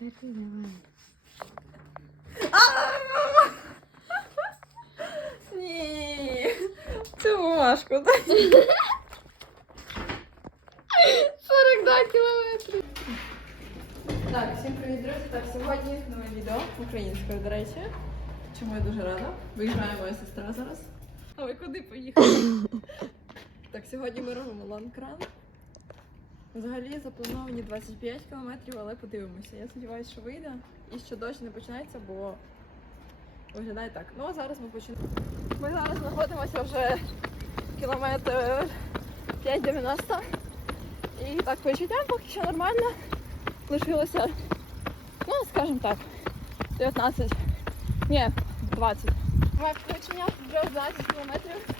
Бери, давай. Ні. Цю бумажку, так? 42 кілометри. Так, всім привіт, друзі. Так, сьогодні нове відео українською, до речі. Чому я дуже рада. Виїжджає моя сестра зараз. А ви куди поїхали? так, сьогодні ми робимо ланкран. Взагалі заплановані 25 кілометрів, але подивимося. Я сподіваюся, що вийде і що дощ не починається, бо виглядає так. Ну а зараз ми починаємо. Ми зараз знаходимося вже кілометр 5,90. І так, по поки що нормально. Лишилося, ну, скажімо так, 19. Ні, 20. Моє включення вже 11 кілометрів.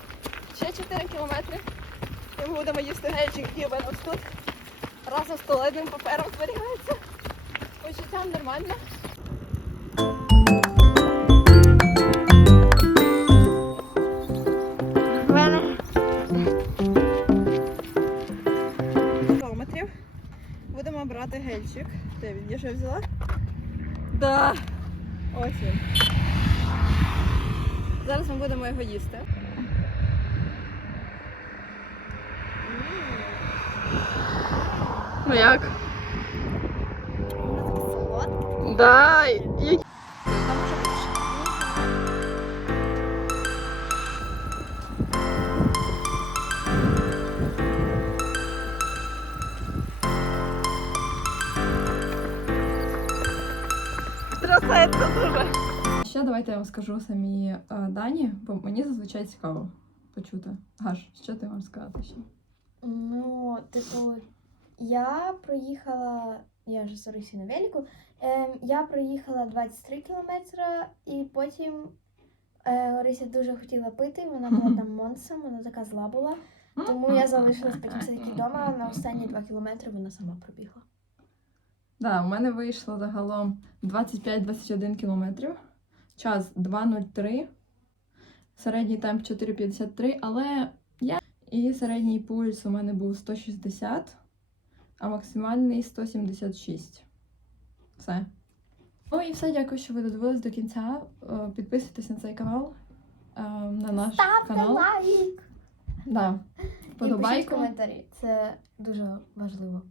Ще 4 кілометри. І ми будемо їсти гельчик, ось тут. Разом з туалетним папером зберігається. По відчуттям нормально. Кілометрів. Будемо брати гельчик. Де він? Я вже взяла? Да. Ось він. Зараз ми будемо його їсти. Ну як? Дай! Трясеться дуже. Ще давайте я вам скажу самі е, дані, бо мені зазвичай цікаво почути. Гаш, що ти можеш сказати ще? Ну, типу, я проїхала, я вже сорисі на велику. Ем, я проїхала 23 кілометри, і потім е, Орися дуже хотіла пити. Вона була там монсом, вона така зла була. Тому я залишилась потім все-таки вдома. На останні 2 кілометри вона сама пробігла. Да, у мене вийшло загалом 25-21 кілометрів. Час 2.03. Середній темп 4.53, але я. І середній пульс у мене був 160, а максимальний 176. Все. Ну і все, дякую, що ви додивились до кінця. Е, Підписуйтесь на цей канал. е, На наш Ставте канал. лайк! Да. І пишіть коментарі. Це дуже важливо.